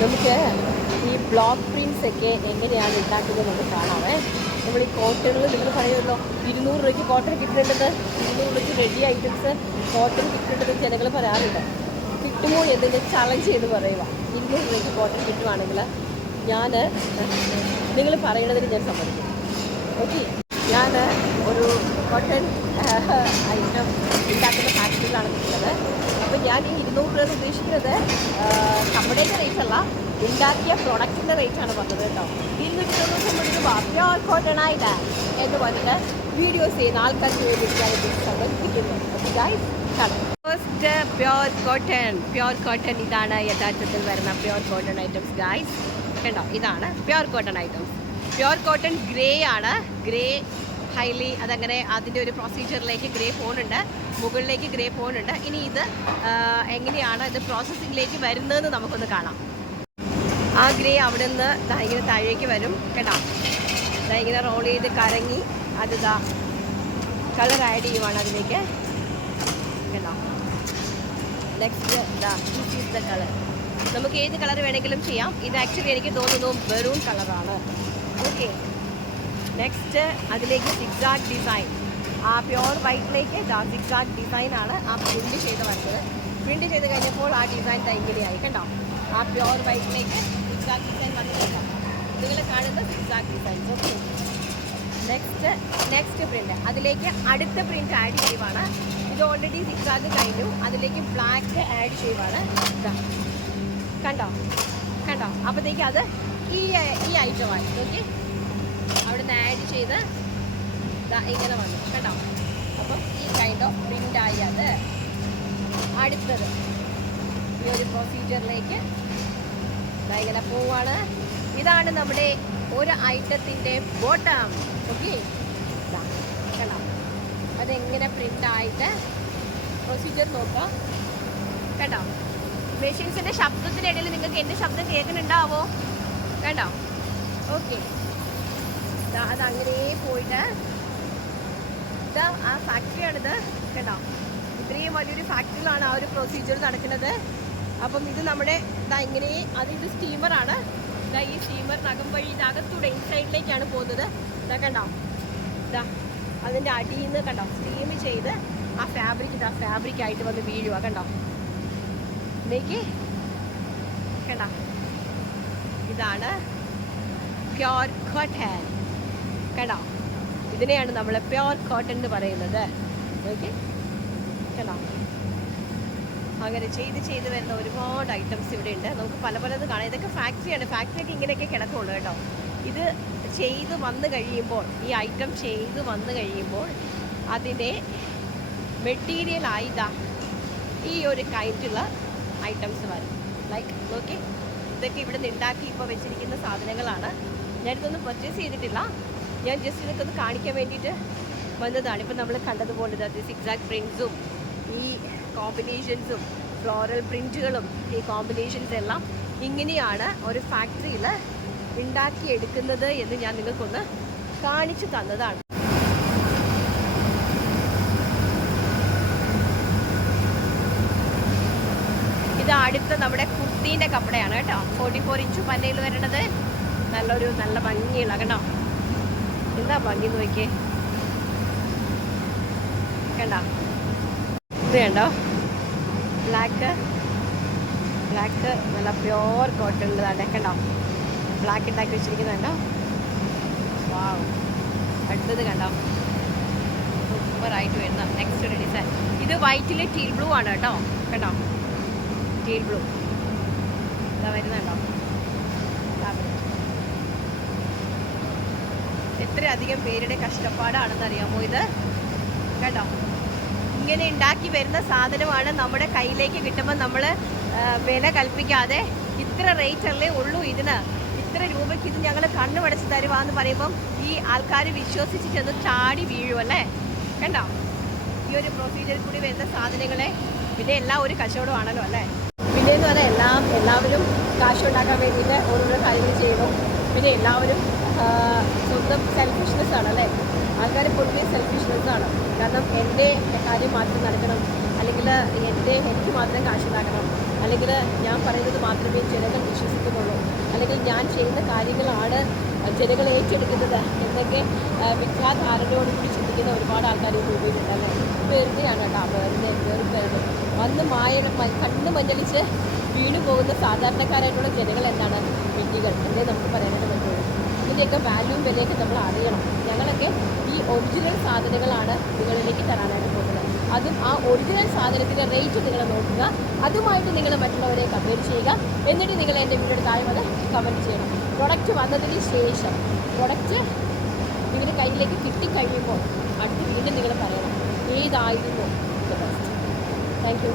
നമുക്ക് ഈ block prints ഒക്കെ എങ്ങനെയാണ് ഉണ്ടാക്കുന്നത് നമുക്ക് കാണാമേ. നമ്മൾ ഈ കോട്ടണിൽ നിങ്ങൾ പറയുമല്ലോ 200 രൂപയ്ക്ക് കോട്ടൺ കിട്ടുന്നുണ്ടെന്ന്, 200 രൂപയ്ക്ക് റെഡി ഐറ്റംസ് കോട്ടൺ കിട്ടുന്നുണ്ടെന്ന് ജനങ്ങൾ പറയാറുണ്ട്. കിട്ടുമോ എന്നതിൻ്റെ ചലഞ്ച് ചെയ്ത് പറയുക. 200 രൂപയ്ക്ക് കോട്ടൺ കിട്ടുവാണെങ്കിൽ നിങ്ങൾ പറയണതിന് ഞാൻ സമ്മതിക്കും. ഓക്കെ, ഞാൻ ഒരു കോട്ടൺ ഐറ്റം ഉണ്ടാക്കുന്ന ഫാക്ടറിയിലാണ് നിൽക്കുന്നത്. അപ്പോൾ ഞാൻ ഈ 200 രൂപ ഉദ്ദേശിക്കുന്നത് നമ്മുടെയൊക്കെ റേറ്റ് അല്ല, ഉണ്ടാക്കിയ പ്രൊഡക്റ്റിൻ്റെ റേറ്റാണ് പറഞ്ഞത് കേട്ടോ. 290 രൂപ പ്യോർ കോട്ടൺ ആയിട്ട് എന്ന് പറഞ്ഞിട്ട് വീഡിയോസ് ചെയ്യുന്ന ആൾക്കാർക്ക് വേണ്ടിയിട്ടാണ് സമർപ്പിക്കുന്നത്. Okay guys, first pure cotton ഇതാണ് യഥാർത്ഥത്തിൽ വരുന്ന പ്യോർ കോട്ടൺ ഐറ്റംസ് ഗൈസ്. കണ്ടോ, ഇതാണ് pure cotton items. Pure cotton grey ആണ്, ഗ്രേ ഹൈലി അതങ്ങനെ അതിൻ്റെ ഒരു പ്രൊസീജിയറിലേക്ക് ഗ്രേ പോകുന്നുണ്ട്, മുകളിലേക്ക് ഗ്രേ പോകുന്നുണ്ട്. ഇനി ഇത് എങ്ങനെയാണ് ഇത് പ്രോസസ്സിങ്ങിലേക്ക് വരുന്നതെന്ന് നമുക്കൊന്ന് കാണാം. ആ ഗ്രേ അവിടെ നിന്ന് ഇങ്ങനെ താഴേക്ക് വരും കേട്ടോ. ഇങ്ങനെ റോൾ ചെയ്ത് കറങ്ങി അത് കളർ ആഡ് ചെയ്യുവാണ് അതിലേക്ക് കേട്ടോ. Next this is the colour. നമുക്ക് ഏത് കളർ വേണമെങ്കിലും ചെയ്യാം. ഇത് ആക്ച്വലി എനിക്ക് തോന്നുന്നു മെറൂൺ കളറാണ്. ഓക്കെ, നെക്സ്റ്റ് അതിലേക്ക് സിക്സാഗ് ഡിസൈൻ. ആ പ്യോർ വൈറ്റിലേക്ക് സിക്സാഗ് ഡിസൈനാണ് ആ പ്രിൻറ്റ് ചെയ്ത് വരുന്നത്. പ്രിൻറ്റ് ചെയ്ത് കഴിഞ്ഞപ്പോൾ ആ ഡിസൈൻ ഇങ്ങനെയായി കണ്ടോ. ആ പ്യോർ വൈറ്റിലേക്ക് സിക്സാഗ് ഡിസൈൻ വന്നിട്ടില്ല, നിങ്ങൾ കാണുന്ന zigzag design. Okay, next print, അതിലേക്ക് അടുത്ത പ്രിൻറ്റ് ആഡ് ചെയ്യുവാണ്. ഇത് ഓൾറെഡി സിക്സാഗ് കഴിഞ്ഞു, അതിലേക്ക് ബ്ലാക്ക് ആഡ് ചെയ്യുവാണ്. കണ്ടോ കണ്ടോ, അപ്പോഴത്തേക്ക് അത് ഈ ഐറ്റമായി. ഓക്കെ, അവിടെ നിന്ന് ആഡ് ചെയ്ത് ഇങ്ങനെ വന്നു കേട്ടോ. അപ്പം ഈ കൈൻഡ് ഓഫ് പ്രിൻ്റായി അത് അടുത്തത് ഈ ഒരു പ്രൊസീജിയറിലേക്ക് ഇങ്ങനെ പോവാണ്. ഇതാണ് നമ്മുടെ ഒരു ഐറ്റത്തിൻ്റെ ബോട്ടം. ഓക്കെ, കേട്ടോ, അതെങ്ങനെ പ്രിൻ്റായിട്ട് പ്രൊസീജിയർ നോക്കാം കേട്ടോ. മെഷീൻസിൻ്റെ ശബ്ദത്തിനിടയിൽ നിങ്ങൾക്ക് എൻ്റെ ശബ്ദം കേൾക്കുന്നുണ്ടാവോ? കേട്ടോ. ഓക്കെ, അതങ്ങനെ പോയിട്ട് ആ ഫാക്ടറിയാണിത് കേട്ടോ. ഇത്രയും വലിയൊരു ഫാക്ടറിയിലാണ് ആ ഒരു പ്രൊസീജിയർ നടക്കുന്നത്. അപ്പം ഇത് നമ്മുടെ ഇങ്ങനെ ഇത് സ്റ്റീമറാണ്. ഈ സ്റ്റീമറിനകം വഴി ഇതകത്തൂടെ ഇൻസൈഡിലേക്കാണ് പോകുന്നത്. കണ്ടോ, അതിൻ്റെ അടിയിൽ നിന്ന് കണ്ടോ സ്റ്റീം ചെയ്ത് ആ ഫാബ്രിക്കായിട്ട് വന്ന് വീഴുക കണ്ടോ. ഇതിലേക്ക് കണ്ടോ, ഇതാണ് പ്യോർ കോട്ടൺ കണ്ടോ. ഇതിനെയാണ് നമ്മൾ പ്യോർ കോട്ടൺ എന്ന് പറയുന്നത്. ഓക്കെ, കണ്ടോ. അങ്ങനെ ചെയ്ത് വരുന്ന ഒരുപാട് ഐറ്റംസ് ഇവിടെ ഉണ്ട്. നമുക്ക് പലത് കാണാം. ഇതൊക്കെ ഫാക്ടറിയാണ്. ഫാക്ടറിയൊക്കെ ഇങ്ങനെയൊക്കെ കിടക്കുള്ളൂ കേട്ടോ. ഇത് ചെയ്ത് വന്നു കഴിയുമ്പോൾ, ഈ ഐറ്റം ചെയ്ത് വന്നു കഴിയുമ്പോൾ അതിൻ്റെ മെറ്റീരിയലായി ഈ ഒരു കൈൻഡുള്ള ഐറ്റംസ് വരും. ലൈക്ക് നോക്കി, ഇതൊക്കെ ഇവിടെ നിന്ന് ഉണ്ടാക്കി ഇപ്പോൾ വെച്ചിരിക്കുന്ന സാധനങ്ങളാണ്. ഞാനിതൊന്നും പർച്ചേസ് ചെയ്തിട്ടില്ല, ഞാൻ ജസ്റ്റ് ഇതൊക്കെ ഒന്ന് കാണിക്കാൻ വേണ്ടിയിട്ട് വന്നതാണ്. ഇപ്പം നമ്മൾ കണ്ടതുപോലെ അത് സിക്സാഗ് പ്രിൻറ്റ്സും ഈ കോമ്പിനേഷൻസും ഫ്ലോറൽ പ്രിൻറ്റുകളും ഈ കോമ്പിനേഷൻസ് എല്ലാം ഇങ്ങനെയാണ് ഒരു ഫാക്ടറിയിൽ ഉണ്ടാക്കിയെടുക്കുന്നത് എന്ന് ഞാൻ നിങ്ങൾക്കൊന്ന് കാണിച്ചു തന്നതാണ്. ഇത് അടുത്ത നമ്മുടെ കുർത്തീൻ്റെ കപ്പടയാണ് കേട്ടോ. 44 ഇഞ്ച് പന്നയിൽ വരണത്. നല്ല ഭംഗിയുള്ള കേട്ടോ. എന്താ ഭംഗി നോക്കിയേ കണ്ടോ. ഇത് കണ്ടോ, ബ്ലാക്ക് നല്ല പ്യോർ കോട്ടൺ ഉള്ളതാണ് കണ്ടോ. ബ്ലാക്ക് ഉണ്ടാക്കി വെച്ചിരിക്കുന്നുണ്ടോ. വാവ്, അടുത്തത് കണ്ടോ, സൂപ്പറായിട്ട് വരുന്ന നെക്സ്റ്റ് ഒരു ഡിസൈൻ. ഇത് വൈറ്റിൽ ടീൽ ബ്ലൂ ആണ് കേട്ടോ. കേട്ടോ, ടീൽ ബ്ലൂ ഇതാ വരുന്നുണ്ടോ. എത്രയധികം പേരുടെ കഷ്ടപ്പാടാണെന്ന് അറിയാമോ ഇത് കേട്ടോ. ഇങ്ങനെ ഉണ്ടാക്കി വരുന്ന സാധനമാണ് നമ്മുടെ കയ്യിലേക്ക് കിട്ടുമ്പോൾ നമ്മൾ വില കൽപ്പിക്കാതെ ഇത്ര റേറ്റ് അല്ലേ ഉള്ളൂ ഇതിന്, ഇത്ര രൂപയ്ക്ക് ഇത് ഞങ്ങൾ കണ്ണുമടച്ച് തരുവാന്ന് പറയുമ്പം ഈ ആൾക്കാർ വിശ്വസിച്ച് ചെന്ന് ചാടി വീഴുമല്ലേ കണ്ടോ. ഈ ഒരു പ്രൊസീജിയർ കൂടി വരുന്ന സാധനങ്ങളെ പിന്നെ എല്ലാം ഒരു കച്ചവടമാണല്ലോ അല്ലേ. പിന്നെയെന്ന് പറഞ്ഞാൽ എല്ലാവരും കാശുണ്ടാക്കാൻ വേണ്ടിയിട്ട് ഓരോരോ കാര്യങ്ങൾ ചെയ്യണം. പിന്നെ എല്ലാവരും സ്വന്തം സെൽഫിഷ്നെസ് ആണല്ലേ. ആൾക്കാർ പൊതുവെ സെൽഫിഷ്നെസ്സാണ്. കാരണം എൻ്റെ കാര്യം മാത്രം നടക്കണം, അല്ലെങ്കിൽ എനിക്ക് മാത്രം കാശുണ്ടാക്കണം, അല്ലെങ്കിൽ ഞാൻ പറയുന്നത് മാത്രമേ ജനങ്ങൾ വിശ്വസിക്കുള്ളൂ അല്ലെങ്കിൽ ഞാൻ ചെയ്യുന്ന കാര്യങ്ങളാണ് ജനങ്ങൾ ഏറ്റെടുക്കുന്നത് എന്നൊക്കെ മിഥ്യാധാരണയോടുകൂടി ചിന്തിക്കുന്ന ഒരുപാട് ആൾക്കാർ ഈ ഭൂമിയിലുണ്ടല്ലേ. വെറുതെയാണ് കേട്ടോ, വെറുതെ വന്ന് കണ്ണ് മഞ്ഞളിച്ച് വീണു പോകുന്ന സാധാരണക്കാരായിട്ടുള്ള ജനങ്ങൾ എന്താണ് വിഡ്ഢികൾ എന്നേ നമുക്ക് പറയാനായിട്ട് പറ്റുള്ളൂ. ഇതിൻ്റെയൊക്കെ വാല്യൂവും വിലയൊക്കെ നമ്മൾ അറിയണം. ഞങ്ങളൊക്കെ ഈ ഒറിജിനൽ സാധനങ്ങളാണ് നിങ്ങളിലേക്ക് തരാനായിട്ട് പോകുന്നത്. അതും ആ ഒറിജിനൽ സാധനത്തിൻ്റെ റേറ്റ് നിങ്ങൾ നോക്കുക, അതുമായിട്ട് നിങ്ങൾ മറ്റുള്ളവരെ കമ്പയർ ചെയ്യുക. എന്നിട്ട് നിങ്ങൾ എൻ്റെ വീഡിയോയുടെ താഴെ വന്ന് കമൻറ്റ് ചെയ്യണം. പ്രൊഡക്റ്റ് വന്നതിന് ശേഷം പ്രൊഡക്റ്റ് നിങ്ങളുടെ കയ്യിലേക്ക് കിട്ടിക്കഴിയുമ്പോൾ അടുത്ത് വീണ്ടും നിങ്ങൾ പറയണം ഏതായിരുന്നു ബെസ്റ്റ്. Thank you.